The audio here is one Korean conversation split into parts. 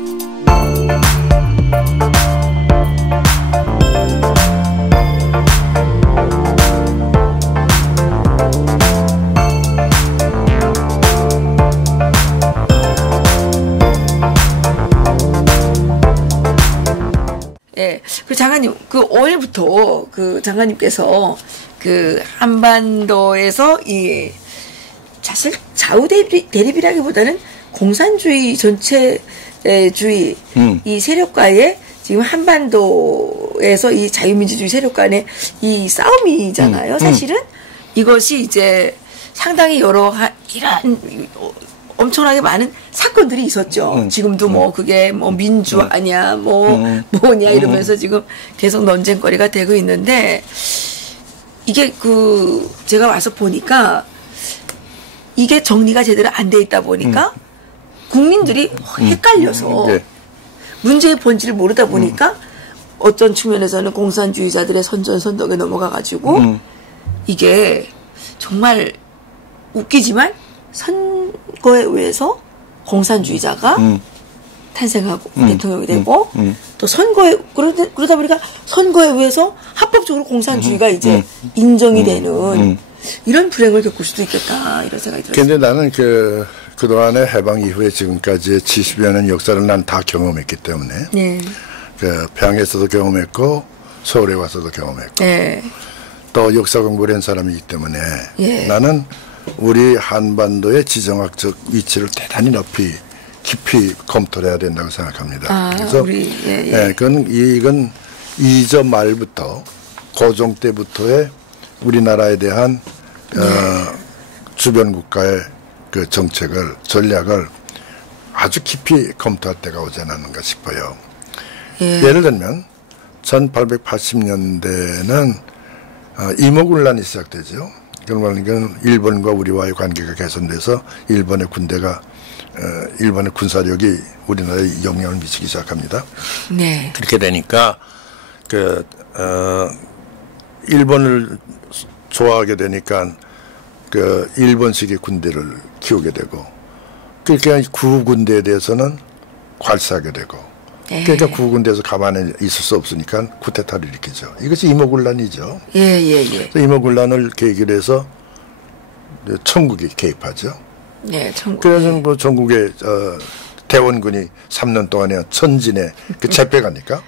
예, 그 장관님, 그 5일부터 그 장관님께서 그 한반도에서 이 사실 좌우 대립이라기보다는 공산주의 전체주의 이 세력과의 지금 한반도에서 이 자유민주주의 세력 간의 이 싸움이잖아요. 사실은 이것이 이제 상당히 이러한 엄청나게 많은 사건들이 있었죠. 지금도 뭐 그게 뭐 민주 아니야, 뭐냐 이러면서 지금 계속 논쟁거리가 되고 있는데 이게 그 제가 와서 보니까 이게 정리가 제대로 안 돼 있다 보니까 국민들이 헷갈려서 문제의 본질을 모르다 보니까 어떤 측면에서는 공산주의자들의 선전선덕에 넘어가가지고 이게 정말 웃기지만 선거에 의해서 공산주의자가 탄생하고 대통령이 되고 또 선거에 그러다 보니까 선거에 의해서 합법적으로 공산주의가 이제 인정이 되는 이런 불행을 겪을 수도 있겠다 이런 생각이 들었어요. 근데 나는 그동안의 해방 이후에 지금까지의 70여 년 역사를 난 다 경험했기 때문에 네. 그 평양에서도 경험했고 서울에 와서도 경험했고 또 역사 공부를 한 사람이기 때문에 나는 우리 한반도의 지정학적 위치를 대단히 깊이 검토를 해야 된다고 생각합니다. 그래서 이건 이전 말부터 고종 때부터의 우리나라에 대한 주변 국가의 그 정책을 전략을 아주 깊이 검토할 때가 오지 않았는가 싶어요. 예를 들면 1880년대는 임오군란이 시작되죠. 그러니까 일본과 우리와의 관계가 개선돼서 일본의 군사력이 우리나라에 영향을 미치기 시작합니다. 네. 그렇게 되니까 일본을 좋아하게 되니까 그 일본식의 군대를 키우게 되고 그러니까 구군대에 대해서는 괄사하게 되고 그러니까 구군대에서 가만히 있을 수 없으니까 쿠데타를 일으키죠. 이것이 임오군란이죠. 임오군란을 계기로 해서 청국이 개입하죠. 그래서 뭐 전국의 대원군이 3년 동안에 천진에 잡혀가니까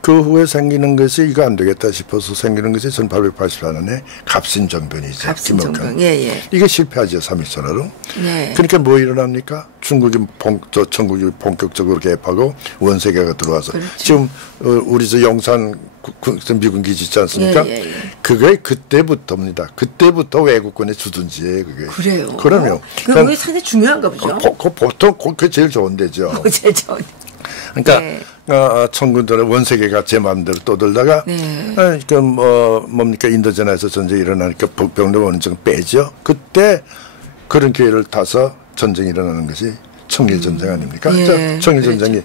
그 후에 생기는 것이 이거 안 되겠다 싶어서 생기는 것이 1884년에 갑신정변이죠. 갑신정변. 이게 실패하죠. 3.1선언으로. 그러니까 뭐 일어납니까? 전국이 본격적으로 개입하고 원세계가 들어와서 지금 우리 저 영산 미군 기지 있지 않습니까? 그게 그때부터입니다. 그때부터 외국군의 주둔지예요. 그게. 그래요. 그럼요. 그게 상당히 중요한가 보죠. 보통 그게 제일 좋은 데죠. 제일 좋은. 그러니까 청군들의 원세계가 제 마음대로 떠들다가 뭡니까 인도전에서 전쟁이 일어나니까 북병도 어느 정도 빼죠. 그때 그런 기회를 타서 전쟁이 일어나는 것이 청일전쟁 아닙니까? 청일전쟁이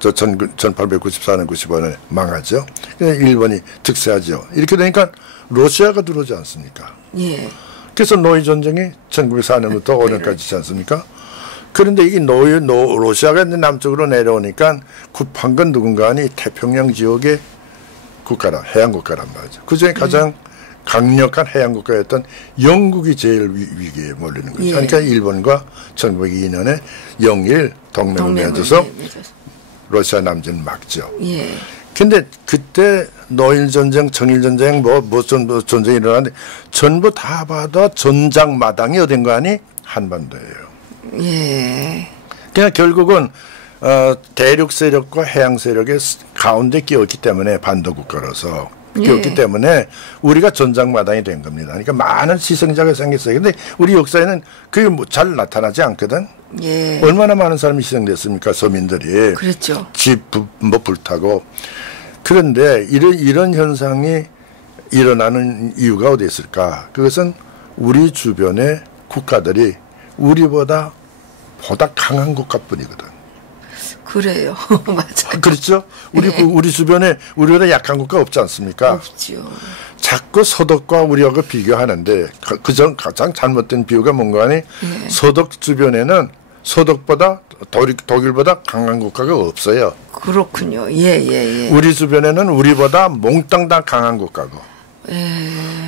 1894년 95년에 망하죠. 일본이 득세하죠. 이렇게 되니까 러시아가 들어오지 않습니까? 그래서 노이전쟁이 1904년부터 5년까지 있지 않습니까? 그런데 이게 러시아가 남쪽으로 내려오니까 급한 건 누군가 하니 태평양 지역의 국가라, 해양국가란 말이죠. 그 중에 가장 강력한 해양국가였던 영국이 제일 위기에 몰리는 거죠. 그러니까 일본과 1902년에 영일 동맹을 맺어서 러시아 남진을 막죠. 근데 그때 노일전쟁, 청일전쟁, 전쟁이 일어나는데 전부 다 봐도 전장 마당이 어딘가 하니 한반도예요. 그냥 결국은 대륙 세력과 해양 세력의 가운데 끼었기 때문에 반도 국가로서 끼었기 때문에 우리가 전장마당이 된 겁니다. 그러니까 많은 희생자가 생겼어요. 근데 우리 역사에는 그게 잘 나타나지 않거든. 얼마나 많은 사람이 희생됐습니까? 서민들이. 그렇죠. 집 불타고. 그런데 이런 현상이 일어나는 이유가 어디 있을까? 그것은 우리 주변의 국가들이 우리보다 강한 국가뿐이거든. 그래요. 맞아요. 그렇죠? 우리 주변에 우리보다 약한 국가 없지 않습니까? 없지요. 자꾸 서독과 우리하고 비교하는데 가장 잘못된 비유가 뭔가 하니 서독 주변에는 소득보다 독일보다 강한 국가가 없어요. 그렇군요. 예. 우리 주변에는 우리보다 몽땅 다 강한 국가고.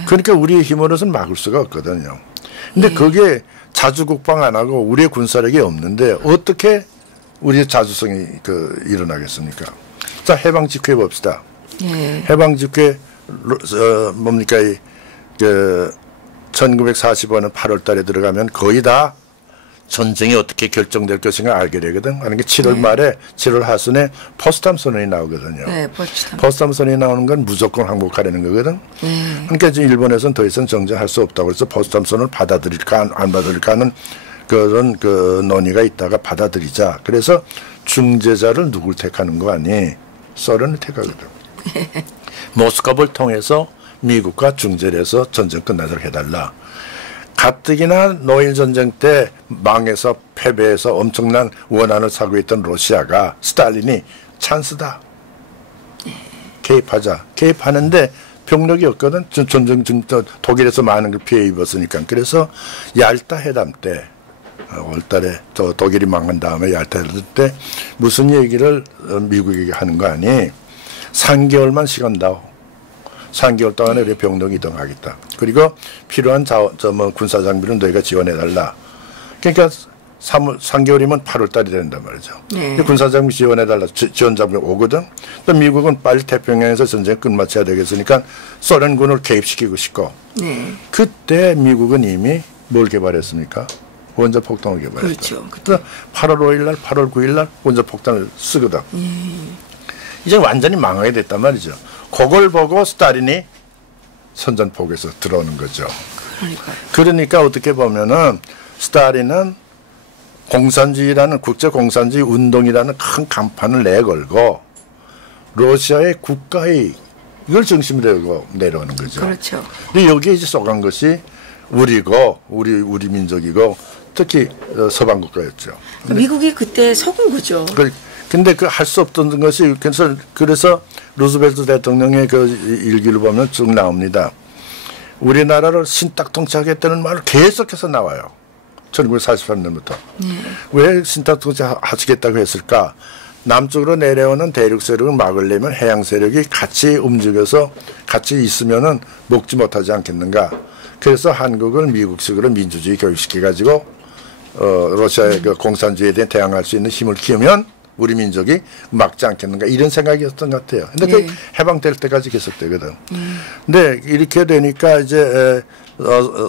그러니까 우리의 힘으로서는 막을 수가 없거든요. 근데 그게 자주국방 안 하고 우리의 군사력이 없는데 어떻게 우리의 자주성이 일어나겠습니까? 자, 해방 직후에 봅시다. 해방 직후에 뭡니까 1945년 8월 달에 들어가면 거의 다 전쟁이 어떻게 결정될 것인가 알게 되거든. 하는 게 7월 말에 7월 하순에 포스담 선언이 나오거든요. 포스담 선언이 나오는 건 무조건 항복하려는 거거든. 그러니까 이제 일본에서는 더 이상 정전할 수 없다고 해서 포스담 선언을 받아들일까 안 받아들일까 하는 그런 논의가 있다가 받아들이자. 그래서 중재자를 누굴 택하는 거 아니? 소련을 택하거든. 모스크바를 통해서 미국과 중재를 해서 전쟁 끝나도록 해달라. 가뜩이나 노일 전쟁 때 망해서 패배해서 엄청난 원한을 사고 있던 러시아가 스탈린이 찬스다. 개입하자. 개입하는데 병력이 없거든. 전쟁 독일에서 많은 걸 피해 입었으니까. 그래서 얄타 회담 때 5월달에 독일이 망한 다음에 얄타 회담 때 무슨 얘기를 미국에게 하는 거 아니? 3개월만 시간 다오. 3개월 동안에 우리 병력 이동하겠다. 그리고 필요한 군사 장비를 너희가 지원해달라. 그러니까 3개월이면 8월달이 된단 말이죠. 군사 장비 지원해달라. 지원 장비 오거든. 또 미국은 빨리 태평양에서 전쟁 끝마쳐야 되겠으니까 소련군을 개입시키고 싶고. 그때 미국은 이미 뭘 개발했습니까? 원자폭탄을 개발했죠. 그렇죠. 8월 5일날, 8월 9일날 원자폭탄을 쓰거든. 이제 완전히 망하게 됐단 말이죠. 그걸 보고 스탈린이 선전포고에서 들어오는 거죠. 그러니까 어떻게 보면은 스탈린은 공산주의라는 국제공산주의 운동이라는 큰 간판을 내걸고 러시아의 국가의 이걸 중심으로 내려오는 거죠. 그렇죠. 근데 여기에 이제 쏘간 것이 우리고 우리 민족이고 특히 서방 국가였죠. 미국이 그때 속은 거죠. 근데 할 수 없던 것이 그래서 루즈벨트 대통령의 그 일기를 보면 쭉 나옵니다. 우리나라를 신딱 통치하겠다는 말을 계속해서 나와요. 1943년부터. 왜 신딱 통치하시겠다고 했을까? 남쪽으로 내려오는 대륙 세력을 막으려면 해양 세력이 같이 움직여서 같이 있으면은 먹지 못하지 않겠는가? 그래서 한국을 미국식으로 민주주의 교육시켜가지고 러시아의 그 공산주의에 대해 대항할 수 있는 힘을 키우면 우리 민족이 막지 않겠는가 이런 생각이었던 것 같아요. 근데 그 해방될 때까지 계속되거든. 근데 이렇게 되니까 이제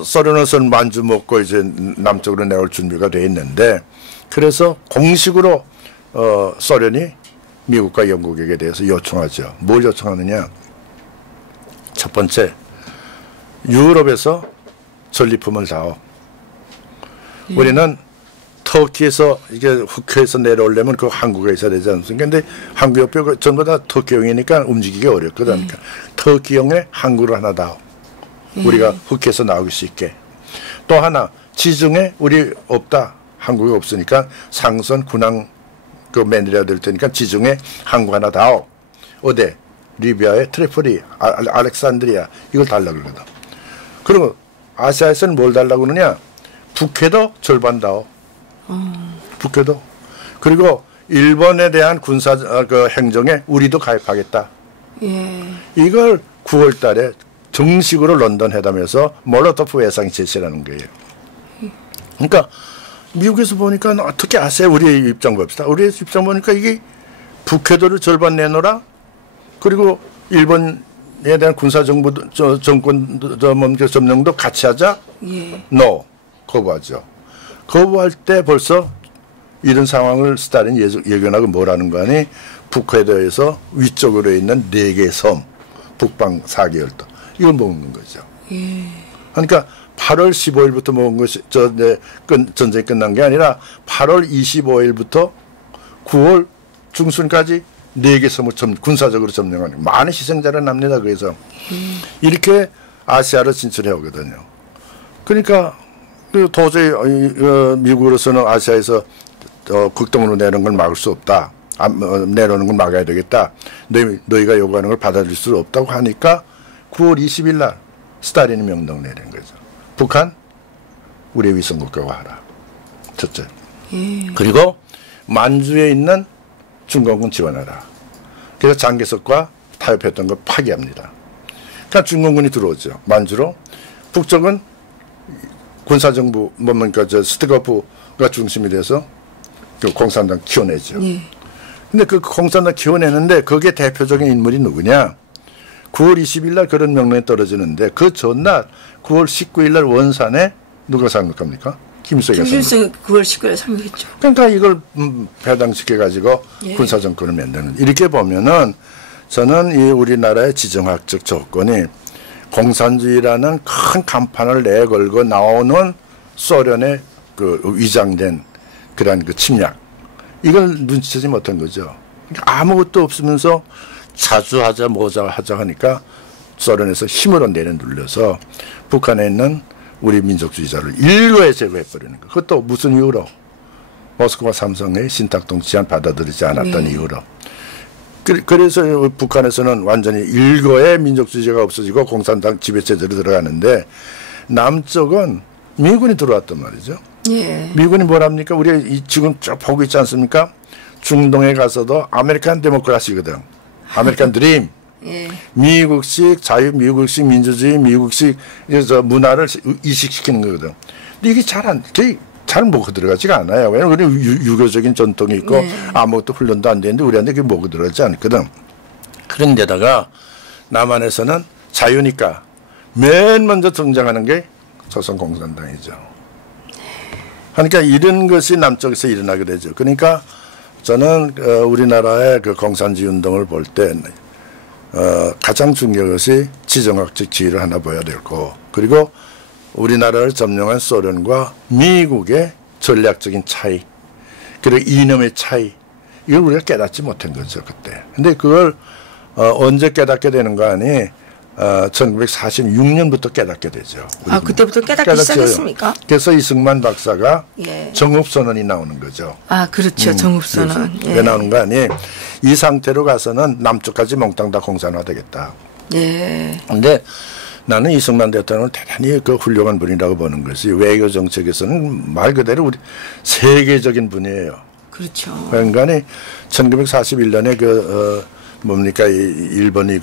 소련에서는 만주 먹고 이제 남쪽으로 내올 준비가 돼 있는데 그래서 공식으로 소련이 미국과 영국에게 대해서 요청하죠. 뭘 요청하느냐? 첫 번째, 유럽에서 전리품을 다오. 우리는 터키에서 이게 흑해에서 내려오려면 그 항구가 있어야 되지 않습니까? 근데 항구 옆에 전부 다 터키용이니까 움직이기 어렵거든. 그러니까 터키용의 항구를 하나 다오. 우리가 흑해에서 나올 수 있게. 또 하나 지중해 우리 없다. 항구가 없으니까 상선 군항 만들어야 될 테니까 지중해 항구 하나 다오. 어디? 리비아의 트리폴리, 알렉산드리아 이걸 달라고 그러거든. 그리고 아시아에서는 뭘 달라고 그러냐? 북해도 절반 다오. 북해도. 그리고 일본에 대한 군사 행정에 우리도 가입하겠다. 이걸 9월 달에 정식으로 런던 회담에서 몰로토프 회상이 제시라는 거예요. 그러니까 미국에서 보니까 어떻게 아세요? 우리의 입장 봅시다. 우리의 입장 보니까 이게 북해도를 절반 내놓으라. 그리고 일본에 대한 군사 정권 점령도 같이 하자. No. 거부하죠. 거부할 때 벌써 이런 상황을 스탈린이 예견하고 뭐라는 거 아니? 북해도에서 위쪽으로 있는 4개의 섬, 북방 4개월도 이걸 먹는 거죠. 그러니까 8월 15일부터 먹은 것이 전쟁이 끝난 게 아니라 8월 25일부터 9월 중순까지 4개 섬을 군사적으로 점령하는 많은 희생자를 납니다. 그래서 이렇게 아시아를 진출해 오거든요. 그러니까 도저히 미국으로서는 아시아에서 극동으로 내려오는 걸 막을 수 없다. 내려오는 걸 막아야 되겠다. 너희가 요구하는 걸 받아들일 수 없다고 하니까 9월 20일 날 스탈린이 명령 내린 거죠. 북한 우리의 위성국가화 하라. 첫째. 그리고 만주에 있는 중공군 지원하라. 그래서 장개석과 타협했던 걸 파기합니다. 그러니까 중공군이 들어오죠. 만주로. 북쪽은 군사정부 뭡니까 스트거프가 중심이 돼서 그 공산당 키워내죠. 근데 그 공산당 키워내는데 거기에 대표적인 인물이 누구냐? 9월 20일 날 그런 명령이 떨어지는데 그 전날 9월 19일 날 원산에 누가 상륙합니까? 김일성이 9월 19일 상륙했죠. 그러니까 이걸 배당시켜가지고 군사정권을 만드는. 이렇게 보면은 저는 이 우리나라의 지정학적 조건이 공산주의라는 큰 간판을 내걸고 나오는 소련의 그 위장된 그러한 그 침략. 이걸 눈치채지 못한 거죠. 아무것도 없으면서 자주 하자 뭐자 하자 하니까 소련에서 힘으로 내려눌려서 북한에 있는 우리 민족주의자를 일거에 제거해버리는 거. 그것도 무슨 이유로? 모스크바 삼성의 신탁동 지안 받아들이지 않았던 이유로. 그래서 북한에서는 완전히 일거에 민족주의자가 없어지고 공산당 지배체제로 들어가는데 남쪽은 미군이 들어왔단 말이죠. 미군이 뭐랍니까? 우리가 지금 쭉 보고 있지 않습니까? 중동에 가서도 아메리칸 데모크라시거든. 아메리칸 드림. 미국식 자유, 미국식 민주주의, 미국식 문화를 이식시키는 거거든. 근데 이게 잘 먹어 들어가지가 않아요. 왜냐면 우리 유교적인 전통이 있고 아무것도 훈련도 안 되는데 우리한테 그게 먹어 들어가지 않거든. 그런데다가 남한에서는 자유니까 맨 먼저 등장하는 게 조선공산당이죠. 그러니까 이런 것이 남쪽에서 일어나게 되죠. 그러니까 저는 우리나라의 그 공산주의 운동을 볼 때 가장 중요한 것이 지정학적 지위를 하나 봐야 되고, 그리고 우리나라를 점령한 소련과 미국의 전략적인 차이, 그리고 이념의 차이, 이걸 우리가 깨닫지 못한 거죠, 그때. 근데 그걸 언제 깨닫게 되는 거 아니? 1946년부터 깨닫게 되죠. 그때부터 깨닫기 시작했습니까? 그래서 이승만 박사가 정읍선언이 나오는 거죠. 그렇죠. 정읍선언. 왜 나오는 거 아니? 이 상태로 가서는 남쪽까지 몽땅 다 공산화되겠다. 근데 나는 이승만 대통령을 대단히 그 훌륭한 분이라고 보는 것이 외교 정책에서는 말 그대로 우리 세계적인 분이에요. 그렇죠. 그러니까 1941년에 일본이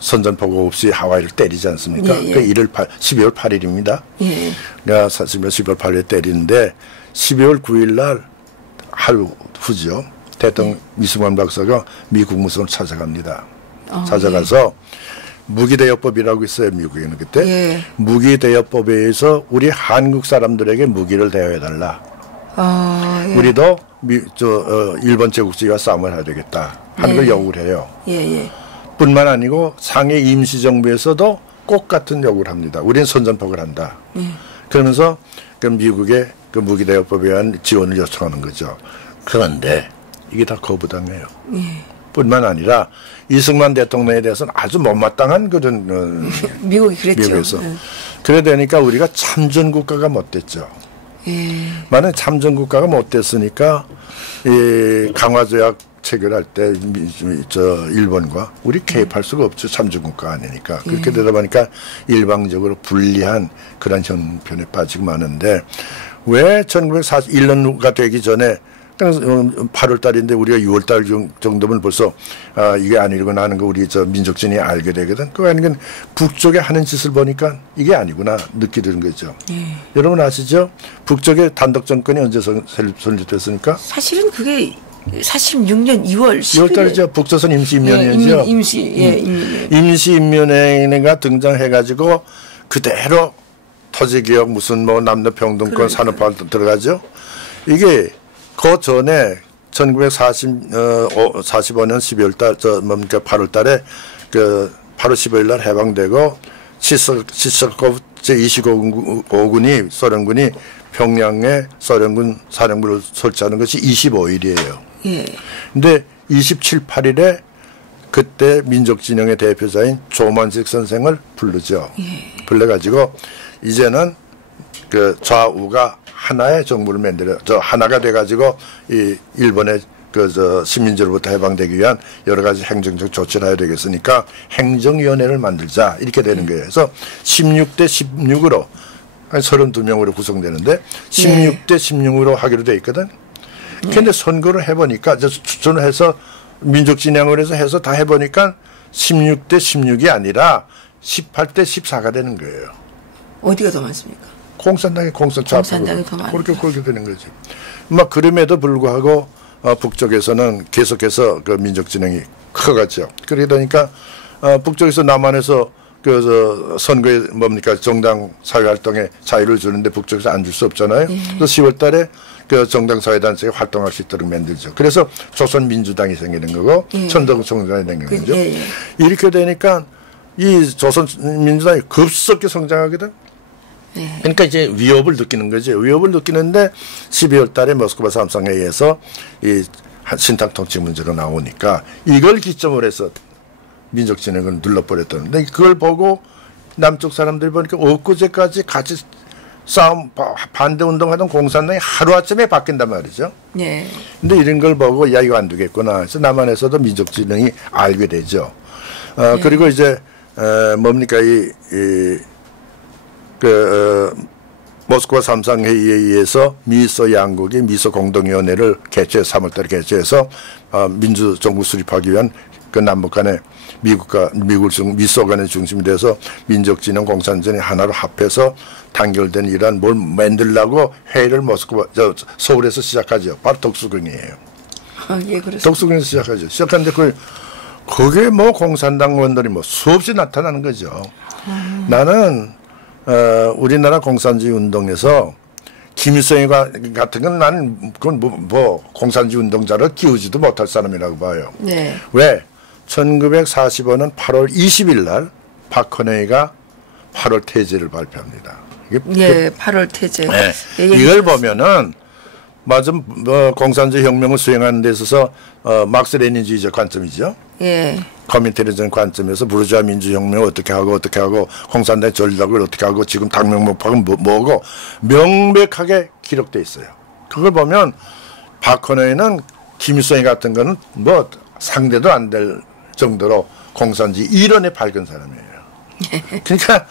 선전포고 없이 하와이를 때리지 않습니까? 그 12월 8일입니다. 그러니까 12월 8일에 때리는데 12월 9일 날 하루 후죠. 대통령 이승만 박사가 미 국무성을 찾아갑니다. 찾아가서 무기대여법이라고 있어요. 미국에는 그때. 무기대여법에 의해서 우리 한국 사람들에게 무기를 대여해달라. 우리도 일본 제국주의와 싸움을 해야 되겠다 하는 걸 요구를 해요. 뿐만 아니고 상해 임시정부에서도 똑같은 요구를 합니다. 우리는 선전포고를 한다. 그러면서 그 미국의 그 무기대여법에 의한 지원을 요청하는 거죠. 그런데 이게 다 거부당해요. 뿐만 아니라 이승만 대통령에 대해서는 아주 못마땅한 그런 미국이 그랬죠. 미국에서. 그래 되니까 우리가 참전국가가 못 됐죠. 만약 참전국가가 못 됐으니까 이 강화조약 체결할 때 일본과 우리 개입할 수가 없죠. 참전국가가 아니니까. 그렇게 되다 보니까 일방적으로 불리한 그런 형편에 빠지고 마는데 왜 1941년가 되기 전에 8월 달인데 우리가 6월 달 정도면 벌써 이게 아니구나 하는 거 우리 민족진이 알게 되거든. 그거 아닌 건 북쪽에 하는 짓을 보니까 이게 아니구나 느끼는 거죠. 여러분 아시죠? 북쪽의 단독 정권이 언제 설립됐습니까? 사실은 그게 46년 2월 10일. 달이죠. 북조선 임시인민회죠. 임시인민회가 등장해가지고 그대로 토지개혁 무슨 남녀평등권 산업화 들어가죠. 이게 그 전에 1945년 12월 달, 8월 달에 8월 15일 날 해방되고 시스코프 제25군이 소련군이 평양에 소련군 사령부를 설치하는 것이 25일이에요. 근데 27, 8일에 그때 민족진영의 대표자인 조만식 선생을 부르죠. 불러가지고 이제는 그 좌우가 하나의 정부를 만들어 하나가 돼가지고 이 일본의 식민지로부터 해방되기 위한 여러 가지 행정적 조치를 해야 되겠으니까 행정위원회를 만들자 이렇게 되는 거예요. 그래서 16대 16으로 한 32명으로 구성되는데 16대 16으로 하기로 돼 있거든. 근데 선거를 해보니까 추천을 해서 민족진영을 해서 다 해보니까 16대 16이 아니라 18대 14가 되는 거예요. 어디가 더 많습니까? 공산당이 공산당이 더 많아요. 그렇게 되는 거지. 막 그럼에도 불구하고 북쪽에서는 계속해서 그 민족진영이 커갔죠. 그러다 보니까 북쪽에서 남한에서 선거에 뭡니까 정당 사회활동에 자유를 주는데 북쪽에서 안 줄 수 없잖아요. 그래서 10월달에 그 정당 사회단체가 활동할 수 있도록 만들죠. 그래서 조선민주당이 생기는 거고 천정총장이 생기는 거죠. 이렇게 되니까 이 조선민주당이 급속히 성장하거든. 그러니까 이제 위협을 느끼는 거죠. 위협을 느끼는데 12월달에 모스크바 삼상회의에서 이 신탁통치 문제로 나오니까 이걸 기점으로 해서 민족진영을 눌러버렸다는데 그걸 보고 남쪽 사람들이 보니까 엊그제까지 같이 싸움 반대운동하던 공산당이 하루아침에 바뀐단 말이죠. 네. 근데 이런 걸 보고 야 이거 안 되겠구나 해서 남한에서도 민족진영이 알게 되죠. 그리고 이제 뭡니까 모스크바 삼상회의에 의해서 미소 양국이 미소 공동위원회를 개최 3월달에 개최해서 민주정부 수립하기 위한 그 남북 간의 미소 간의 중심이 돼서 민족진영 공산진영 하나로 합해서 단결된 이러한 뭘 만들려고 회의를 서울에서 시작하죠. 바로 덕수궁이에요. 예, 그렇습니다. 덕수궁에서 시작하죠. 시작하는데 그게 뭐 공산당 의원들이 뭐 수없이 나타나는 거죠. 나는 우리나라 공산주의 운동에서 김일성이 같은 건 나는 그건 뭐 공산주의 운동자를 끼우지도 못할 사람이라고 봐요. 네. 왜? 1945년 8월 20일 날 박헌혜가 8월 태제를 발표합니다. 예, 8월 태제. 네. 예, 이걸 보면은 맞아 공산주의 혁명을 수행하는 데 있어서 막스 레닌주의적 관점이죠. 예. 커민테리즘 관점에서 부르주아 민주혁명을 어떻게 하고 공산당의 전략을 어떻게 하고 지금 당명목박은 뭐고 명백하게 기록돼 있어요. 그걸 보면 박헌혜는 김일성이 같은 거는 뭐 상대도 안 될 정도로 공산주의 이론에 밝은 사람이에요. 그러니까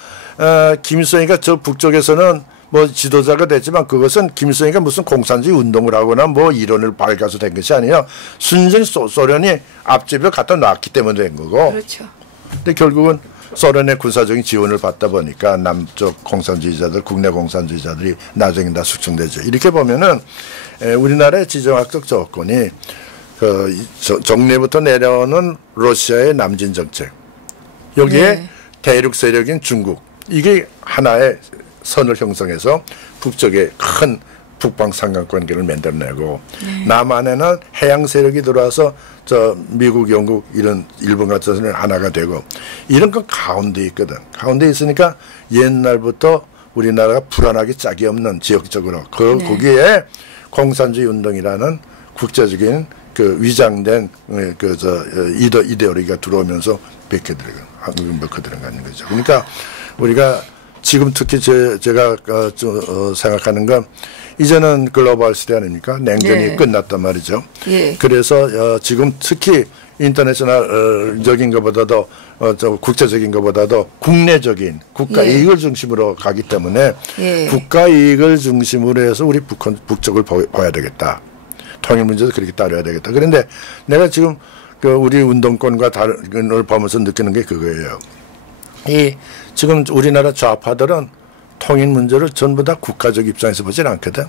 김일성이가 저 북쪽에서는 뭐 지도자가 됐지만 그것은 김일성이가 무슨 공산주의 운동을 하거나 뭐 이론을 밝아서 된 것이 아니에요. 순전히 소련이 앞집에 갖다 놨기 때문에 된 거고. 그렇죠. 근데 결국은 소련의 군사적인 지원을 받다 보니까 남쪽 공산주의자들, 국내 공산주의자들이 나중에 다 숙청되죠. 이렇게 보면은 우리나라의 지정학적 조건이 정례부터 내려오는 러시아의 남진 정책, 여기에 대륙 세력인 중국, 이게 하나의 선을 형성해서 북쪽에 큰 북방 삼각관계를 만들어내고 남한에는 해양 세력이 들어와서 미국, 영국 이런 일본 같은 데는 하나가 되고 이런 건 가운데 있거든. 가운데 있으니까 옛날부터 우리나라가 불안하기 짝이 없는 지역적으로 거기에 공산주의 운동이라는 국제적인 그 위장된 이데올로기가 들어오면서 먹혀 들어가는 거죠. 그러니까 우리가 지금 특히 제가 생각하는 건 이제는 글로벌 시대 아닙니까? 냉전이 끝났단 말이죠. 그래서 지금 특히 인터내셔널적인 것보다도 국제적인 것보다도 국내적인 국가 이익을 중심으로 가기 때문에 국가 이익을 중심으로 해서 우리 북쪽을 봐야 되겠다. 통일 문제도 그렇게 따라야 되겠다. 그런데 내가 지금 우리 운동권과 다른 걸 보면서 느끼는 게 그거예요. 지금 우리나라 좌파들은 통일 문제를 전부 다 국가적 입장에서 보질 않거든.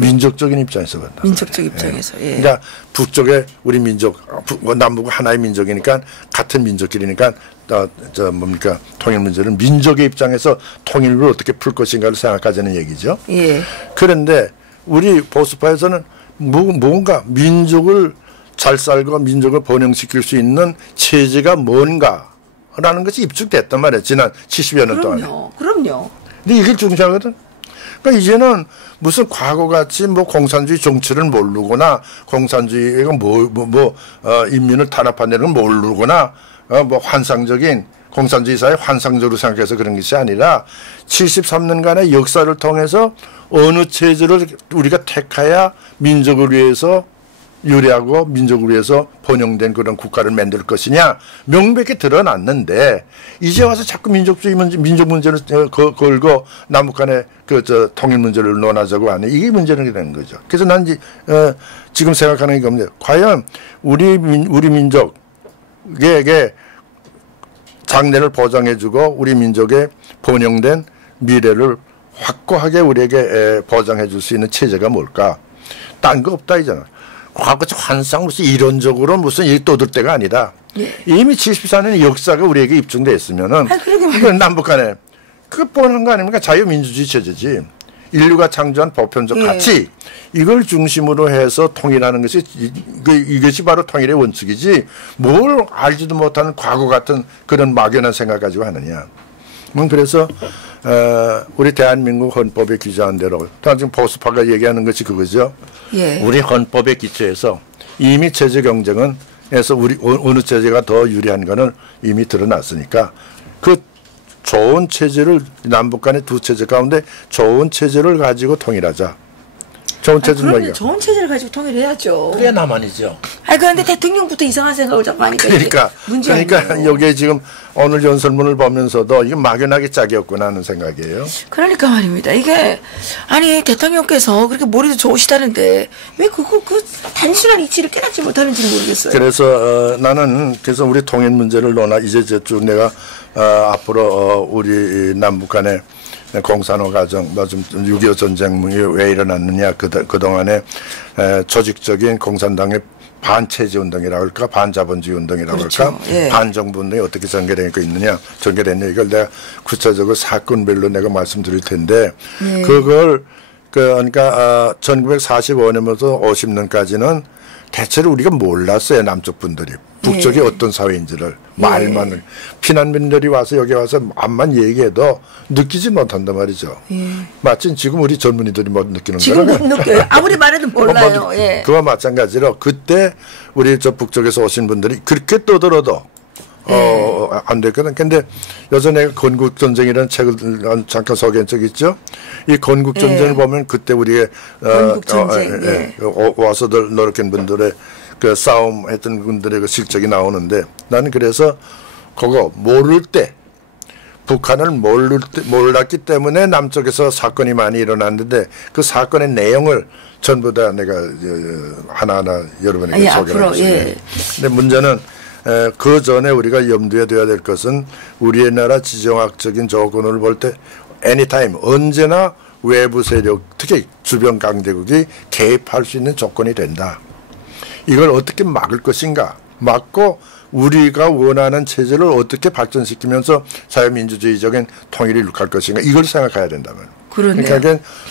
민족적인 입장에서 본다. 민족적 입장에서. 예. 그러니까 북쪽에 우리 민족, 남북은 하나의 민족이니까 같은 민족끼리니까 뭡니까 통일 문제는 민족의 입장에서 통일을 어떻게 풀 것인가를 생각하자는 얘기죠. 예. 그런데 우리 보수파에서는 뭔가 민족을 잘 살고 민족을 번영시킬 수 있는 체제가 뭔가라는 것이 입증됐단 말이에요. 지난 70여 년 동안에. 그럼요. 근데 이게 중요하거든. 그러니까 이제는 무슨 과거같이 뭐 공산주의 정치를 모르거나 공산주의가 인민을 탄압한다는 걸 모르거나 뭐 환상적인 공산주의 사회 환상적으로 생각해서 그런 것이 아니라 73년간의 역사를 통해서 어느 체제를 우리가 택해야 민족을 위해서 유리하고 민족을 위해서 번영된 그런 국가를 만들 것이냐 명백히 드러났는데 이제 와서 자꾸 민족 문제를 걸고 남북 간의 통일 문제를 논하자고 하네. 이게 문제는 되는 거죠. 그래서 난 지금 생각하는 게 겁니다. 과연 우리 민족에게 장래를 보장해주고 우리 민족의 번영된 미래를 확고하게 우리에게 보장해 줄 수 있는 체제가 뭘까? 딴 거 없다 이잖아. 과거 환상 무슨 이론적으로 무슨 이 떠들 때가 아니다. 예. 이미 74년 역사가 우리에게 입증돼 있으면은 그건 남북 간에 그거 뻔한 거 아닙니까? 자유민주주의 체제지. 인류가 창조한 보편적 가치 이걸 중심으로 해서 통일하는 것이 이것이 바로 통일의 원칙이지 뭘 알지도 못하는 과거 같은 그런 막연한 생각 가지고 하느냐. 그래서 우리 대한민국 헌법에 기재한 대로 지금 보수파가 얘기하는 것이 그거죠. 예. 우리 헌법에 기초해서 이미 체제 경쟁은 해서 우리 어느 체제가 더 유리한 거는 이미 드러났으니까 그 좋은 체제를 남북 간의 두 체제 가운데 좋은 체제를 가지고 통일하자. 좋은 체제는 그러면 좋은 체제를 가지고 통일해야죠. 그래야 나만이죠. 그런데 대통령부터 이상한 생각을 자꾸 하니까 그러니까 여기에 지금 오늘 연설문을 보면서도 이게 막연하게 짝이었구나 하는 생각이에요. 그러니까 말입니다. 이게 아니 대통령께서 그렇게 머리도 좋으시다는데 왜 그 단순한 이치를 깨닫지 못하는지 모르겠어요. 그래서 나는 그래서 우리 통일 문제를 이제 쭉 내가 앞으로 우리 남북 간의 공산화 과정, 6.25 전쟁이 왜 일어났느냐, 그동안에 조직적인 공산당의 반체제 운동이라고 할까, 반자본주의 운동이라고 그렇죠. 할까, 예. 반정부 운동이 어떻게 전개됐냐, 이걸 내가 구체적으로 사건별로 내가 말씀드릴 텐데, 그걸, 그러니까, 1945년부터 50년까지는 대체로 우리가 몰랐어요, 남쪽 분들이. 북쪽이 어떤 사회인지를. 말만. 피난민들이 와서 여기 와서 암만 얘기해도 느끼지 못한단 말이죠. 마치 지금 우리 젊은이들이 못 느끼는 거예요. 지금 못 느껴요. 아무리 말해도 몰라요. 그와 마찬가지로 그때 우리 저 북쪽에서 오신 분들이 그렇게 떠들어도 안 됐거든. 근데 여전히 건국전쟁이라는 책을 잠깐 소개한 적 있죠. 이 건국전쟁을 보면 그때 우리의 와서들 노력한 분들의 그 싸움 했던 분들의 그 실적이 나오는데 나는 그래서 그거 모를 때 북한을 몰랐기 때문에 남쪽에서 사건이 많이 일어났는데 그 사건의 내용을 전부 다 내가 하나하나 여러분에게 소개하겠습니다. 근데 문제는 그 전에 우리가 염두에 둬야 될 것은 우리나라 지정학적인 조건을 볼 때 anytime 언제나 외부 세력 특히 주변 강대국이 개입할 수 있는 조건이 된다. 이걸 어떻게 막을 것인가 막고 우리가 원하는 체제를 어떻게 발전시키면서 자유민주주의적인 통일을 이룩할 것인가 이걸 생각해야 된다면 그러니까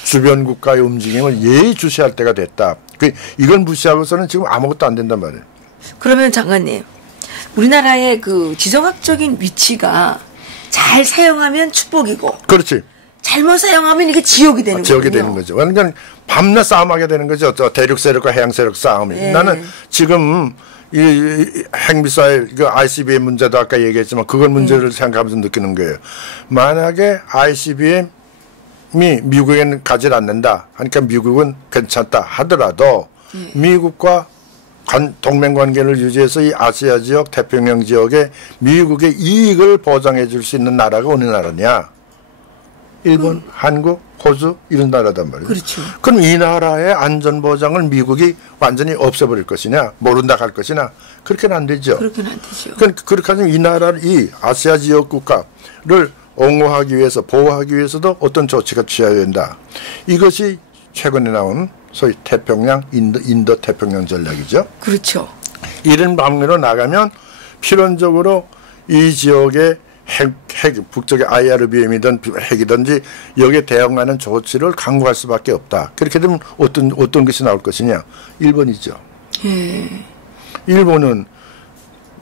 주변 국가의 움직임을 예의주시할 때가 됐다. 이걸 무시하고서는 지금 아무것도 안 된단 말이에요. 그러면 장관님 우리나라의 그 지정학적인 위치가 잘 사용하면 축복이고 그렇지. 잘못 사용하면 이게 지옥이 되는 거죠. 지옥이 되는 거죠. 그러니까 밤낮 싸움하게 되는 거죠. 대륙 세력과 해양 세력 싸움이. 나는 지금 이 핵미사일 그 ICBM 문제도 아까 얘기했지만 그걸 문제를 생각하면서 느끼는 거예요. 만약에 ICBM이 미국에는 가지 않는다. 그러니까 미국은 괜찮다 하더라도 미국과 동맹 관계를 유지해서 이 아시아 지역, 태평양 지역에 미국의 이익을 보장해 줄 수 있는 나라가 어느 나라냐? 일본, 한국, 호주 이런 나라단 말이에요. 그렇죠. 그럼 이 나라의 안전 보장을 미국이 완전히 없애버릴 것이냐, 모른다 할 것이냐, 그렇게는 안 되죠. 그렇게는 안 되죠. 그러니까 그렇게 하면 이 나라를 이 아시아 지역 국가를 옹호하기 위해서 보호하기 위해서도 어떤 조치가 취해야 된다. 이것이 최근에 나온 소위 태평양 인도 태평양 전략이죠. 그렇죠. 이런 방면으로 나가면 필연적으로 이 지역의 북쪽의 IRBM이든 핵이든지 여기에 대응하는 조치를 강구할 수밖에 없다. 그렇게 되면 어떤 것이 나올 것이냐? 1번이죠. 일본은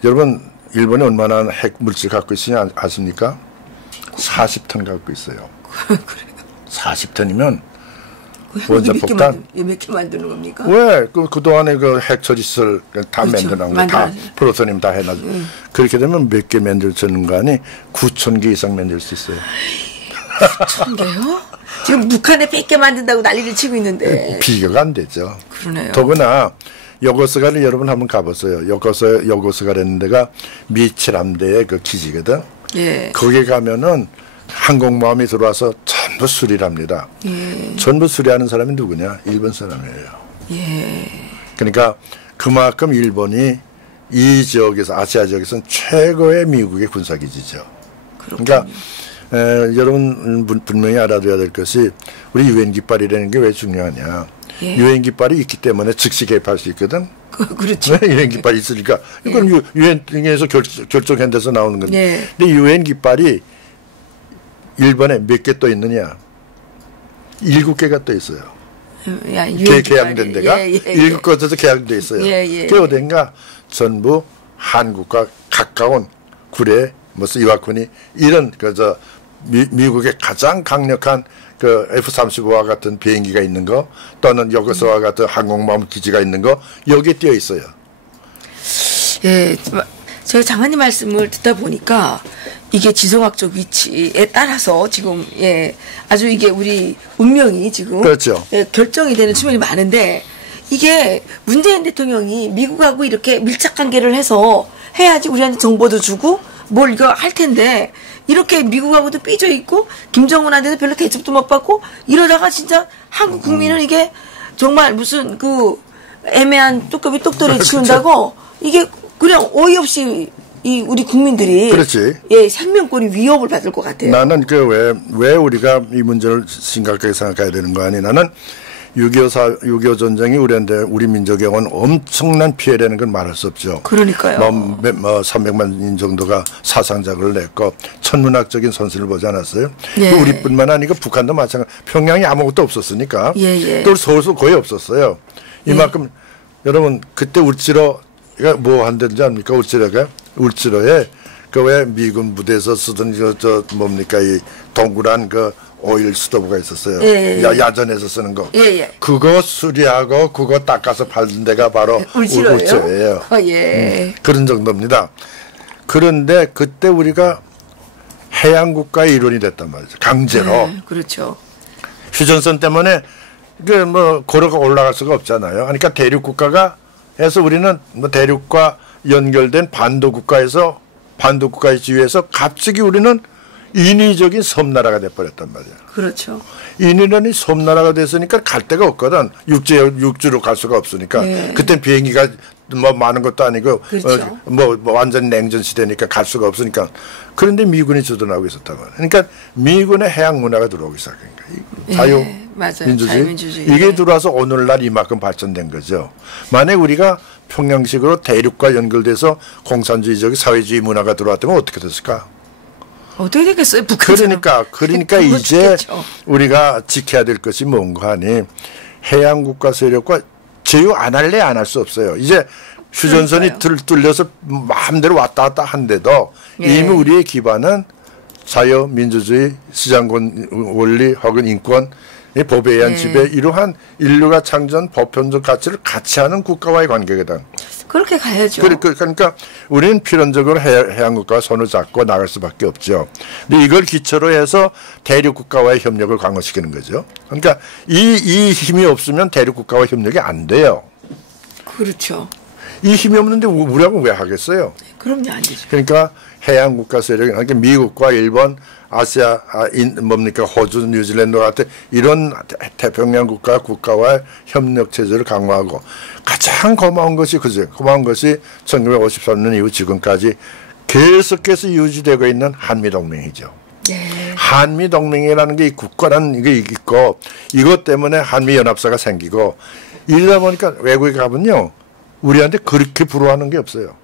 여러분 일본이 얼마나 핵 물질 갖고 있으냐 아십니까? 40톤 갖고 있어요. 40톤이면 원자 폭탄 몇 개 만드는 겁니까? 왜? 그동안에 그 핵 처리시설 다 그렇죠. 만드는 거 다 플루토늄 다 해놔서 그렇게 되면 몇 개 만들 수 있는 거 아니 9,000개 이상 만들 수 있어요. 9,000개요? 지금 북한에 100개 만든다고 난리를 치고 있는데 비교가 안 되죠. 그러네요. 더구나 요고스가를 여러분 한번 가보세요. 요고스가라는 데가 미 7함대의 그 기지거든. 예. 거기 가면은 항공모함이 들어와서 전부 수리랍니다. 전부 수리하는 사람이 누구냐? 일본 사람이에요. 예. 그러니까 그만큼 일본이 이 지역에서 아시아 지역에서는 최고의 미국의 군사기지죠. 그러니까 여러분 분명히 알아둬야 될 것이 우리 유엔 깃발이라는 게 왜 중요하냐. 예. 유엔 깃발이 있기 때문에 즉시 개입할 수 있거든. 그렇죠. 유엔 깃발이 있으니까 이건 유엔에서 결정한 데서 나오는 건데. 예. 근데 유엔 깃발이 일본에 몇 개 또 있느냐? 7개가 또 있어요. 야, 개양된 데가 7곳에서 개양돼 있어요. 그게 어딘가 전부 한국과 가까운 구례, 무슨 이와쿠니 이런 그저 미국의 가장 강력한 그 F-35와 같은 비행기가 있는 거 또는 요고스와 같은 항공모함 기지가 있는 거 여기에 띄어 있어요. 예, 제가 장관님 말씀을 듣다 보니까 이게 지정학적 위치에 따라서 지금 아주 이게 우리 운명이 지금 그렇죠. 결정이 되는 측면이 많은데 이게 문재인 대통령이 미국하고 이렇게 밀착 관계를 해서 해야지 우리한테 정보도 주고 뭘 이거 할 텐데 이렇게 미국하고도 삐져 있고 김정은한테도 별로 대접도 못 받고 이러다가 진짜 한국 국민은 이게 정말 무슨 그 애매한 뚜껑이 똑돌이 치운다고 이게 그냥 어이없이 이 우리 국민들이 그렇지. 생명권이 위협을 받을 것 같아요. 나는 그 왜 우리가 이 문제를 심각하게 생각해야 되는 거 아니? 나는 6.25 전쟁이 우리 민족에 온 엄청난 피해라는 건 말할 수 없죠. 그러니까요. 300만 정도가 사상자를 냈고 천문학적인 손실을 보지 않았어요. 예. 우리뿐만 아니고 북한도 마찬가지. 평양이 아무것도 없었으니까. 또 서울도 거의 없었어요. 이만큼 여러분 그때 울지로가 뭐 한다는지 압니까? 울지로에 그 왜 미군 부대에서 쓰던 뭡니까 이 동그란 그 오일 스토브가 있었어요. 야전에서 쓰는 거. 그거 수리하고 그거 닦아서 팔던 데가 바로 울지로예요. 그런 정도입니다. 그런데 그때 우리가 해양국가의 일원이 됐단 말이죠. 강제로. 그렇죠. 휴전선 때문에 그 뭐 고려가 올라갈 수가 없잖아요. 그러니까 대륙국가가 해서 우리는 뭐 대륙과 연결된 반도국가에서 반도국가의 지위에서 갑자기 우리는 인위적인 섬나라가 돼버렸단 말이야. 그렇죠. 인위적인 섬나라가 됐으니까 갈 데가 없거든. 육지로 갈 수가 없으니까. 그땐 비행기가 뭐 많은 것도 아니고 그렇죠. 뭐 완전 냉전 시대니까 갈 수가 없으니까. 그런데 미군이 주둔하고 있었단 말이야. 그러니까 미군의 해양 문화가 들어오기 시작한 거야. 자유민주주의. 이게 들어와서 오늘날 이만큼 발전된 거죠. 만약 우리가 평양식으로 대륙과 연결돼서 공산주의적 사회주의 문화가 들어왔다면 어떻게 됐을까? 어떻게 되겠어요? 북한처럼. 그러니까 이제 우리가 지켜야 될 것이 뭔가 하니 해양국가 세력과 제휴 안 할래 안 할 수 없어요. 이제 휴전선이 뚫려서 마음대로 왔다 갔다 한데도 이미 우리의 기반은 자유, 민주주의, 시장권 원리 혹은 인권, 법에 의한 지배 이러한 인류가 창조한 보편적 가치를 같이 하는 국가와의 관계거든. 그렇게 가야죠. 그러니까 우리는 필연적으로 해양국가와 손을 잡고 나갈 수밖에 없죠. 근데 이걸 기초로 해서 대륙국가와의 협력을 강화시키는 거죠. 그러니까 이 힘이 없으면 대륙국가와 협력이 안 돼요. 그렇죠. 이 힘이 없는데 우리하고 왜 하겠어요? 그럼요, 안 되죠. 그러니까 해양국가 세력, 그러니까 미국과 일본, 아시아, 호주, 뉴질랜드 같은 이런 태평양 국가와의 협력 체제를 강화하고 가장 고마운 것이 1953년 이후 지금까지 계속해서 유지되고 있는 한미동맹이죠. 한미동맹이라는 게 국가라는 게 있고 이것 때문에 한미연합사가 생기고 이러다 보니까 외국에 가면요. 우리한테 그렇게 부러워하는 게 없어요.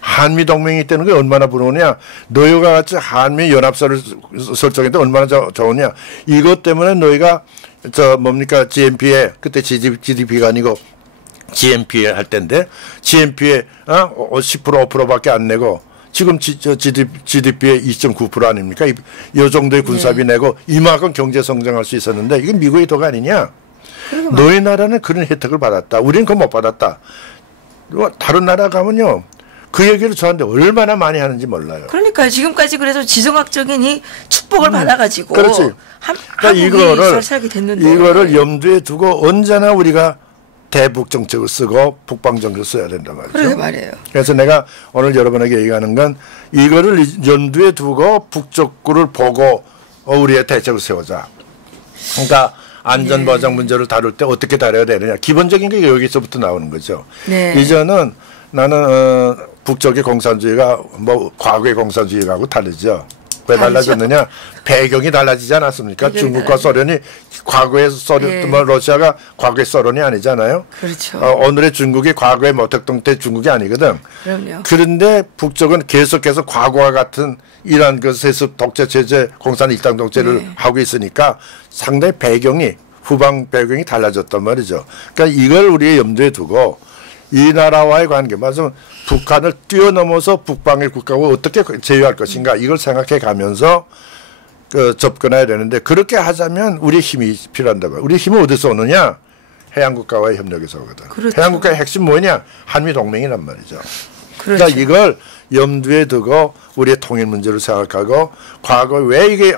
한미동맹이 있다는 게 얼마나 부러우냐. 너희가 같이 한미연합사를 설정했는데 얼마나 좋으냐. 이것 때문에 너희가 GNP에 그때 GDP가 아니고 GNP에 할 때인데 GNP에 10% 5%밖에 안 내고 지금 GDP의 2.9% 아닙니까? 이 정도의 군사비 내고 이만큼 경제 성장할 수 있었는데 이게 미국의 도가 아니냐. 너희 나라는 그런 혜택을 받았다. 우리는 그거 못 받았다. 다른 나라 가면요. 그 얘기를 저한테 얼마나 많이 하는지 몰라요. 그러니까 지금까지 그래서 지정학적인 이 축복을 받아가지고 그렇지. 한국이 잘 살게 됐는데 이거를 염두에 두고 언제나 우리가 대북 정책을 쓰고 북방 정책을 써야 된단 말이죠. 그러게 말이에요. 그래서 내가 오늘 여러분에게 얘기하는 건 이거를 연두에 두고 북쪽구를 보고 우리의 대책을 세우자. 그러니까 안전보장 문제를 다룰 때 어떻게 다뤄야 되느냐. 기본적인 게 여기서부터 나오는 거죠. 이제는 나는 북쪽의 공산주의가 뭐 과거의 공산주의하고 다르죠. 왜 달라졌느냐? 배경이 달라지지 않았습니까? 중국과 소련이 과거의 소련, 뭐 러시아가 과거의 소련이 아니잖아요. 그렇죠. 오늘의 중국이 과거의 모택동 때 중국이 아니거든. 그럼요. 그런데 북쪽은 계속해서 과거와 같은 이러한 그 세습 독재 체제, 공산 일당 독재를 하고 있으니까 상당히 배경이 후방 배경이 달라졌단 말이죠. 그러니까 이걸 우리의 염두에 두고 이 나라와의 관계, 맞으면 북한을 뛰어넘어서 북방의 국가와 어떻게 제휴할 것인가 이걸 생각해 가면서 접근해야 되는데 그렇게 하자면 우리의 힘이 필요한다 말이야. 우리의 힘은 어디서 오느냐? 해양국가와의 협력에서 오거든. 그렇죠. 해양국가의 핵심 뭐냐? 한미동맹이란 말이죠. 그렇죠. 그러니까 이걸 염두에 두고 우리의 통일 문제를 생각하고 과거 왜 이게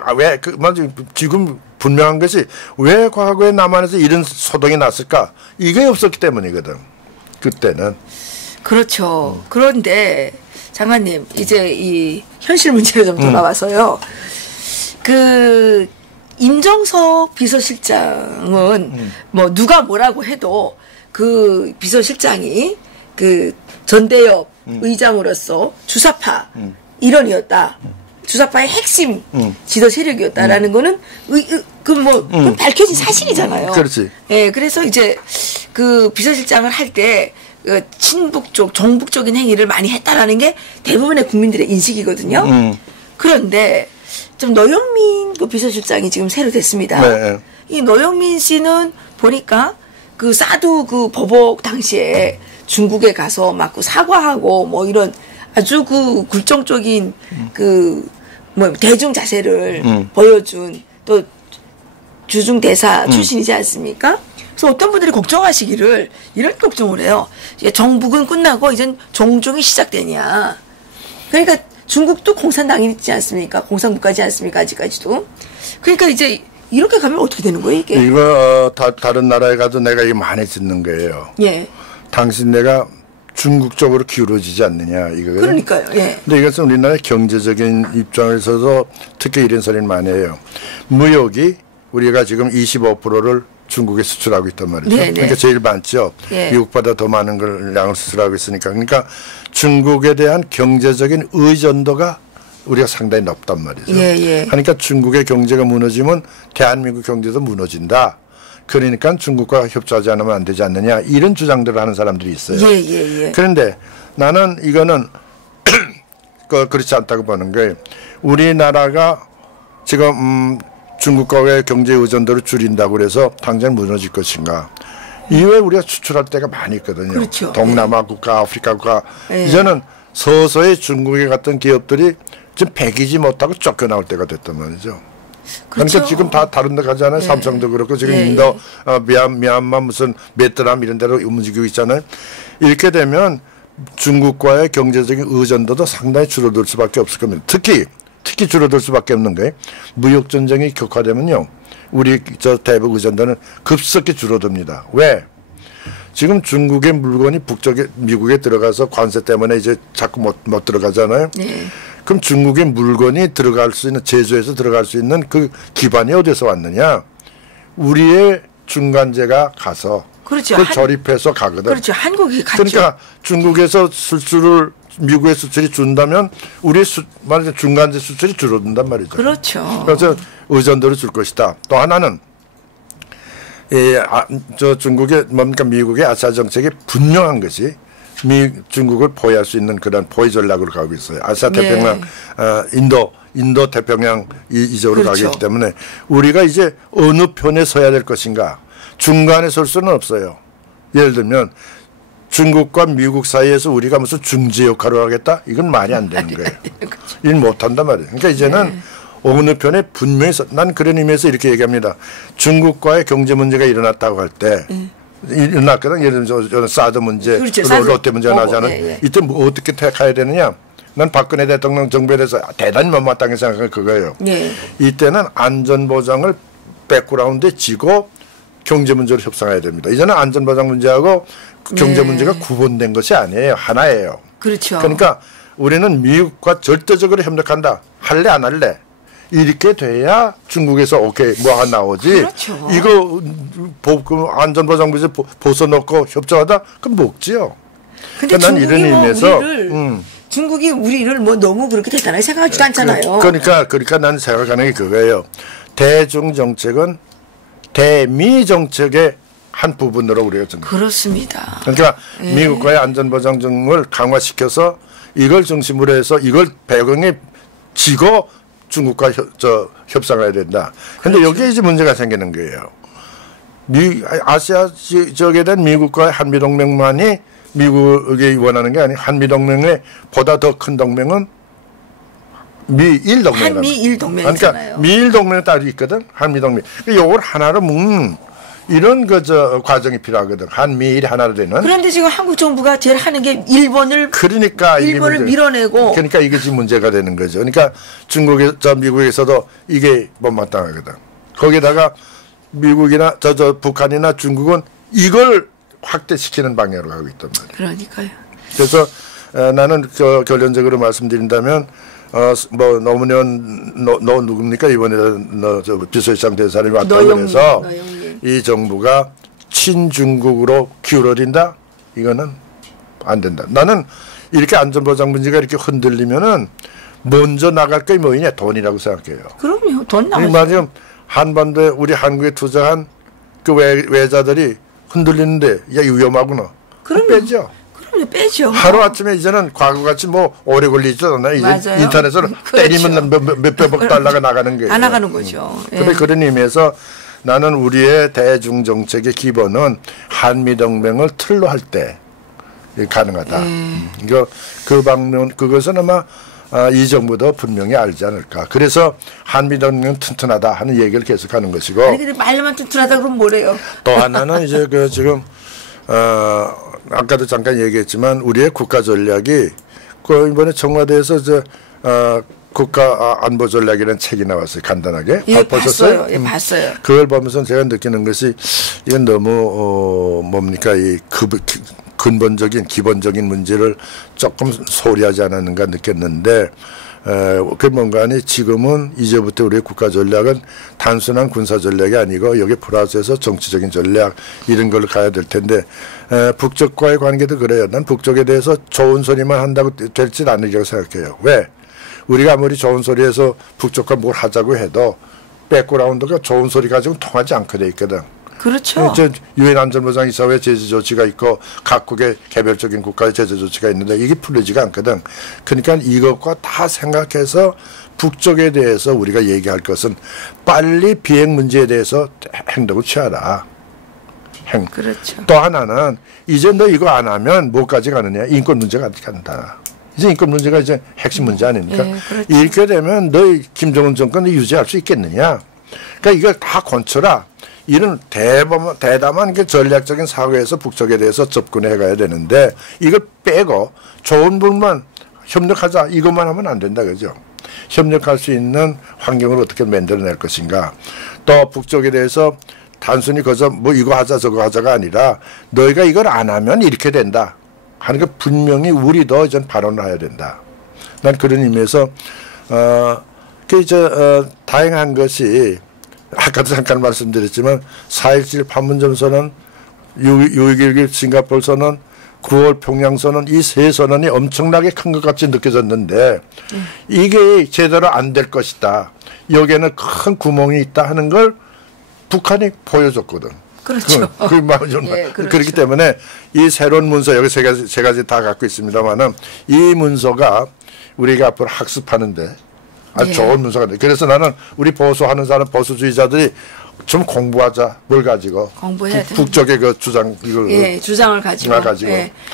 지금 분명한 것이 왜 과거에 남한에서 이런 소동이 났을까? 이게 없었기 때문이거든. 그때는. 그렇죠. 그런데 장관님 이제 이 현실 문제로 좀 돌아와서요. 그 임정석 비서실장은 뭐 누가 뭐라고 해도 그 비서실장이 그 전대협 의장으로서 주사파 일원이었다. 주사파의 핵심 지도 세력이었다라는 거는 그건 밝혀진 사실이잖아요. 그렇지. 예, 그래서 이제 그 비서실장을 할 때 친북 쪽, 정북적인 행위를 많이 했다라는 게 대부분의 국민들의 인식이거든요. 그런데 좀 노영민 그 비서실장이 지금 새로 됐습니다. 네. 이 노영민 씨는 보니까 그 사드 그 보복 당시에 중국에 가서 막 그 사과하고 뭐 이런 아주 그 굴종적인 그 뭐 대중 자세를 보여준 또 주중 대사 출신이지 않습니까? 그래서 어떤 분들이 걱정하시기를 이런 걱정을 해요. 이제 정북은 끝나고 이젠 종종이 시작되냐. 그러니까 중국도 공산당이지 않습니까? 공산국가지 않습니까? 아직까지도. 그러니까 이제 이렇게 가면 어떻게 되는 거예요, 이게? 이거 다른 나라에 가도 내가 이거 많이 듣는 거예요. 예. 당신 내가 중국 쪽으로 기울어지지 않느냐 이거거든요. 그러니까요. 예. 근데 이것은 우리나라의 경제적인 입장에서도 특히 이런 소리를 많이 해요. 무역이 우리가 지금 25%를 중국에 수출하고 있단 말이죠. 네네. 그러니까 제일 많죠. 예. 미국보다 더 많은 걸 양을 수출하고 있으니까. 그러니까 중국에 대한 경제적인 의존도가 우리가 상당히 높단 말이죠. 예. 그러니까 중국의 경제가 무너지면 대한민국 경제도 무너진다. 그러니까 중국과 협조하지 않으면 안 되지 않느냐 이런 주장들을 하는 사람들이 있어요. 예. 그런데 나는 이거는 그렇지 않다고 보는 거예요. 우리나라가 지금 중국과의 경제 의존도를 줄인다고 그래서 당장 무너질 것인가. 이외에 우리가 수출할 때가 많이 있거든요. 그렇죠. 동남아 국가, 아프리카 국가. 예. 이제는 서서히 중국에 갔던 기업들이 지금 배기지 못하고 쫓겨나올 때가 됐단 말이죠. 그렇죠. 그러니까 지금 다 다른 데 가잖아요. 삼성도 그렇고 지금 인도, 미얀마 무슨 베트남 이런 데로 움직이고 있잖아요. 이렇게 되면 중국과의 경제적인 의존도도 상당히 줄어들 수밖에 없을 겁니다. 특히 줄어들 수밖에 없는 게 무역 전쟁이 격화되면요. 우리 대북 의존도는 급속히 줄어듭니다. 왜? 지금 중국의 물건이 북쪽에 미국에 들어가서 관세 때문에 이제 자꾸 못 들어가잖아요. 네. 그럼 중국의 물건이 들어갈 수 있는 제조해서 들어갈 수 있는 그 기반이 어디서 왔느냐? 우리의 중간재가 가서 그렇죠. 그걸 조립해서 가거든. 그렇죠. 한국이 갔죠. 그러니까 중국에서 수출을 미국의 수출이 준다면 우리 말하자면 중간재 수출이 줄어든단 말이죠. 그렇죠. 그래서 의존도를 줄 것이다. 또 하나는 중국의 뭡니까 미국의 아시아 정책이 분명한 것이 중국을 포위할 수 있는 그런 포위 전략으로 가고 있어요. 아시아 태평양, 인도 태평양 이쪽으로 그렇죠. 가기 때문에 우리가 이제 어느 편에 서야 될 것인가 중간에 설 수는 없어요. 예를 들면 중국과 미국 사이에서 우리가 무슨 중재 역할을 하겠다? 이건 말이 안 되는 거예요. 그렇죠. 이건 못한단 말이에요. 그러니까 이제는 어느 편에 분명히 난 그런 의미에서 이렇게 얘기합니다. 중국과의 경제 문제가 일어났다고 할 때 일어났거든. 예를 들면 사드 문제, 그렇죠. 롯데 문제가 나잖아요. 이때 뭐 어떻게 택해야 되느냐. 난 박근혜 대통령 정부에 대해서 대단히 못마땅히 생각한 그거예요. 네. 이때는 안전보장을 백그라운드에 지고 경제 문제로 협상해야 됩니다. 이제는 안전보장 문제하고 경제 문제가 구분된 것이 아니에요. 하나예요. 그렇죠. 그러니까 우리는 미국과 절대적으로 협력한다. 할래 안 할래? 이렇게 돼야 중국에서 오케이 뭐 하나 나오지. 그렇죠. 이거 안전보장 문제 벗어놓고 협조하다? 그럼 먹지요. 근데 난 이런 의미에서 중국이 우리를 뭐 너무 그렇게 대단하게 생각하지도 않잖아요. 그러니까 나는 생각하는 게 그거예요. 대중 정책은 대미 정책의 한 부분으로 우리가 좀 그렇습니다. 그러니까 미국과의 안전보장을 강화시켜서 이걸 중심으로 해서 이걸 배경에 지고 중국과 협상해야 된다. 그런데 그렇죠. 여기에 이제 문제가 생기는 거예요. 아시아 지역에 대한 미국과의 한미동맹만이 미국이 원하는 게 아니고 한미동맹의 보다 더 큰 동맹은 미일 동맹. 한미일 동맹이잖아요. 그러니까 미일 동맹이 따로 있거든. 한미동맹. 이걸 하나로 묶는 이런 과정이 필요하거든. 한미일이 하나로 되는. 그런데 지금 한국 정부가 제일 하는 게 일본을 밀어내고. 그러니까 이게 지금 문제가 되는 거죠. 그러니까 미국에서도 이게 못마땅하거든. 거기다가 미국이나 북한이나 중국은 이걸 확대시키는 방향으로 가고 있단 말이에요. 그러니까요. 그래서 나는 결론적으로 말씀드린다면 노무현 누굽니까 이번에 비서실장 된 사람이 왔다고 해서 이 정부가 친중국으로 기울어진다? 이거는 안 된다. 나는 이렇게 안전보장 문제가 이렇게 흔들리면은 먼저 나갈 게 뭐냐? 돈이라고 생각해요. 그럼요. 돈 나가죠. 지금 한반도에 우리 한국에 투자한 그 외자들이 흔들리는데 야 위험하구나. 그럼 빼죠. 그럼요. 빼죠. 하루아침에 이제는 과거같이 뭐 오래 걸리지도 않아요. 이제 맞아요. 인터넷으로 그렇죠. 때리면 몇백억 달러가 나가는 거예요. 다 나가는 거죠. 그런데 그런 의미에서 나는 우리의 대중 정책의 기본은 한미동맹을 틀로 할 때 가능하다. 그 방면 그것은 아마 이 정부도 분명히 알지 않을까. 그래서 한미동맹은 튼튼하다 하는 얘기를 계속하는 것이고. 아니 근데 말로만 튼튼하다 그러면 뭐래요? 또 하나는 이제 지금 아까도 잠깐 얘기했지만 우리의 국가 전략이 이번에 청와대에서 국가 안보 전략이라는 책이 나왔어요. 간단하게. 보셨어요? 예, 봤어요. 그걸 보면서 제가 느끼는 것이 이건 너무 뭡니까 이 근본적인 기본적인 문제를 조금 소홀히하지 않았는가 느꼈는데 그 뭔가 아니 지금은 이제부터 우리의 국가 전략은 단순한 군사 전략이 아니고 여기 플러스해서 정치적인 전략 이런 걸로 가야 될 텐데 북쪽과의 관계도 그래요. 난 북쪽에 대해서 좋은 소리만 한다고 될지 않으리라고 생각해요. 왜? 우리가 아무리 좋은 소리해서 북쪽과 뭘 하자고 해도 백그라운드가 좋은 소리 가지고 통하지 않게 돼 있거든. 그렇죠. 유엔 안전보장 이사회 제재 조치가 있고 각국의 개별적인 국가의 제재 조치가 있는데 이게 풀리지가 않거든. 그러니까 이것과 다 생각해서 북쪽에 대해서 우리가 얘기할 것은 빨리 비핵 문제에 대해서 행동을 취하라. 그렇죠. 또 하나는 이제 너 이거 안 하면 뭐까지 가느냐. 인권 문제가 간다. 이제 인권 문제가 이제 핵심 문제 아닙니까? 그렇죠. 이렇게 되면 너희 김정은 정권을 유지할 수 있겠느냐. 그러니까 이걸 다 건쳐라. 이런 대담한 그 전략적인 사고에서 북쪽에 대해서 접근해 가야 되는데 이걸 빼고 좋은 부분만 협력하자 이것만 하면 안 된다 그죠. 협력할 수 있는 환경을 어떻게 만들어낼 것인가. 또 북쪽에 대해서 단순히 거기서 뭐 이거 하자 저거 하자가 아니라 너희가 이걸 안 하면 이렇게 된다 하는 거 분명히 우리도 이제 발언을 해야 된다. 난 그런 의미에서 다행한 것이 아까도 잠깐 말씀드렸지만 4.17 판문점 선언, 6.11 싱가포르 선언, 9월 평양 선언 이 세 선언이 엄청나게 큰 것 같이 느껴졌는데 이게 제대로 안 될 것이다. 여기에는 큰 구멍이 있다 하는 걸 북한이 보여줬거든. 그렇죠. 그렇죠. 그렇기 때문에 이 새로운 문서 여기 세 가지 다 갖고 있습니다만은 이 문서가 우리가 앞으로 학습하는데 아주 좋은 문서가 돼. 그래서 나는 우리 보수하는 사람 보수주의자들이 좀 공부하자. 뭘 가지고 공부해야 돼. 북쪽의 그 주장 이걸 주장을 가지고.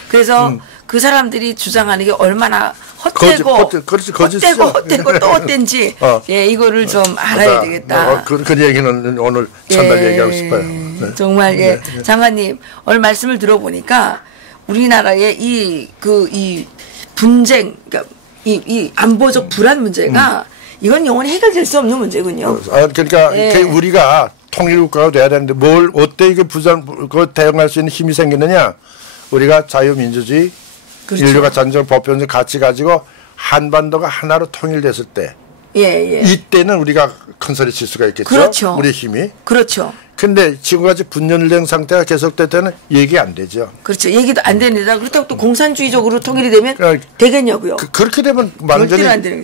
그래서 그 사람들이 주장하는 게 얼마나 헛되고 헛되고 또 헛된지 이거를 좀 알아야 되겠다. 그 얘기는 오늘 전날 얘기하고 싶어요. 정말 장관님 오늘 말씀을 들어보니까 우리나라의 이 분쟁 그러니까 이 안보적 불안 문제가 이건 영원히 해결될 수 없는 문제군요. 그러니까 우리가 통일국가가 돼야 되는데 뭘 어때 이게 그 대응할 수 있는 힘이 생기느냐? 우리가 자유민주주의, 그렇죠. 인류가 전쟁 보편적 가치 가지고 한반도가 하나로 통일됐을 때, 이때는 우리가 큰 소리 칠 수가 있겠죠. 그렇죠. 우리 힘이. 그렇죠. 근데 지금까지 분열된 상태가 계속될 때는 얘기 안 되죠. 그렇죠. 얘기도 안 됩니다. 그렇다고 또 공산주의적으로 통일이 되면 되겠냐고요. 그렇게 되면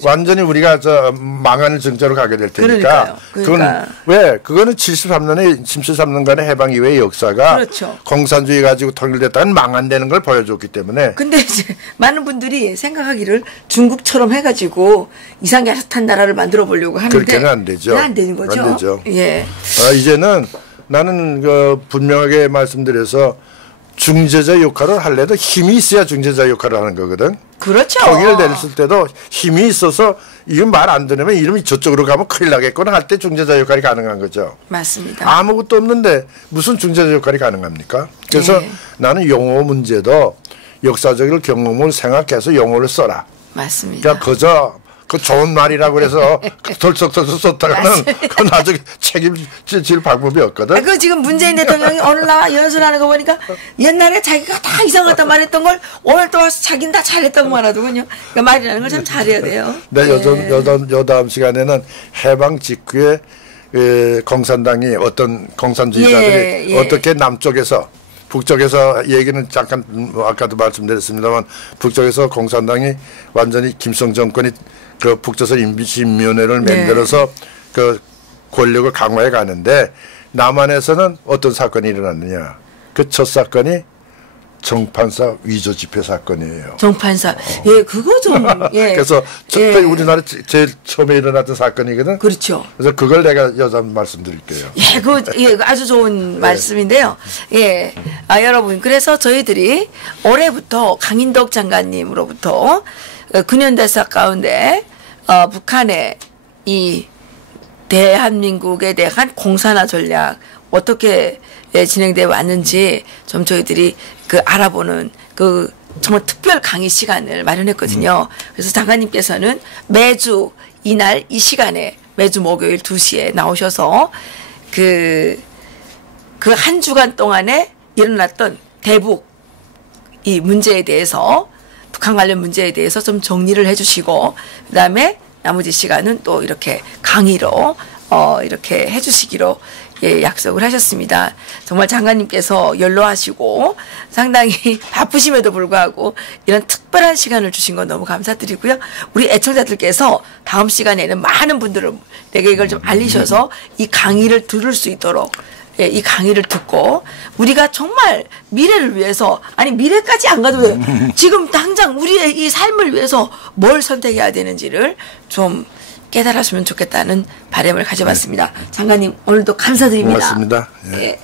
완전히 우리가 망하는 증조로 가게 될 테니까. 그러니까요. 그거는 73년간의 해방 이후의 역사가 그렇죠. 공산주의 가지고 통일됐다는 망한다는 걸 보여줬기 때문에. 근데 이제 많은 분들이 생각하기를 중국처럼 해가지고 이상야릇한 나라를 만들어 보려고 하는데 그렇게는 안 되죠. 안 되는 거죠. 안 되죠. 예. 이제는 나는 분명하게 말씀드려서 중재자 역할을 하려도 힘이 있어야 중재자 역할을 하는 거거든. 그렇죠. 통일을 냈을 때도 힘이 있어서 이건 말 안 들으면 이름이 저쪽으로 가면 큰일 나겠구나 할 때 중재자 역할이 가능한 거죠. 맞습니다. 아무것도 없는데 무슨 중재자 역할이 가능합니까? 그래서 나는 용어 문제도 역사적인 경험을 생각해서 용어를 써라. 맞습니다. 그러니까 그저 그 좋은 말이라고 그래서 덜썩덜썩 썼다가는 그 나중에 책임질 방법이 없거든. 그 지금 문재인 대통령이 오늘 나와 연설하는 거 보니까 옛날에 자기가 다 이상하다 말했던 걸 오늘 또 와서 자기는 다 잘했다고 말하더군요. 그러니까 말이라는 걸 참 잘해야 돼요. 네, 요다음 시간에는 해방 직후에 공산당이 어떤 공산주의자들이 어떻게 남쪽에서 북쪽에서 얘기는 잠깐 아까도 말씀드렸습니다만 북쪽에서 공산당이 완전히 김성 정권이 그 북조선 인민위원회를 만들어서 그 권력을 강화해 가는데 남한에서는 어떤 사건이 일어났느냐. 그 첫 사건이 정판사 위조 집회 사건이에요. 정판사. 그거 좀. 그래서 우리나라 제일 처음에 일어났던 사건이거든. 그렇죠. 그래서 그걸 내가 여자 말씀드릴게요. 아주 좋은 말씀인데요. 여러분. 그래서 저희들이 올해부터 강인덕 장관님으로부터 근현대사 가운데 북한의 이 대한민국에 대한 공산화 전략 어떻게 진행되어 왔는지 좀 저희들이 알아보는 정말 특별 강의 시간을 마련했거든요. 그래서 장관님께서는 매주 이날 이 시간에 매주 목요일 2시에 나오셔서 그 한 주간 동안에 일어났던 대북 이 문제에 대해서 북한 관련 문제에 대해서 좀 정리를 해주시고 그다음에 나머지 시간은 또 이렇게 강의로 이렇게 해주시기로 약속을 하셨습니다. 정말 장관님께서 연로하시고 상당히 바쁘심에도 불구하고 이런 특별한 시간을 주신 건 너무 감사드리고요. 우리 애청자들께서 다음 시간에는 많은 분들에게 이걸 좀 알리셔서 이 강의를 들을 수 있도록 이 강의를 듣고 우리가 정말 미래를 위해서 미래까지 안 가도 돼요. 지금 당장 우리의 이 삶을 위해서 뭘 선택해야 되는지를 좀 깨달았으면 좋겠다는 바람을 가져봤습니다. 장관님 오늘도 감사드립니다. 고맙습니다. 예.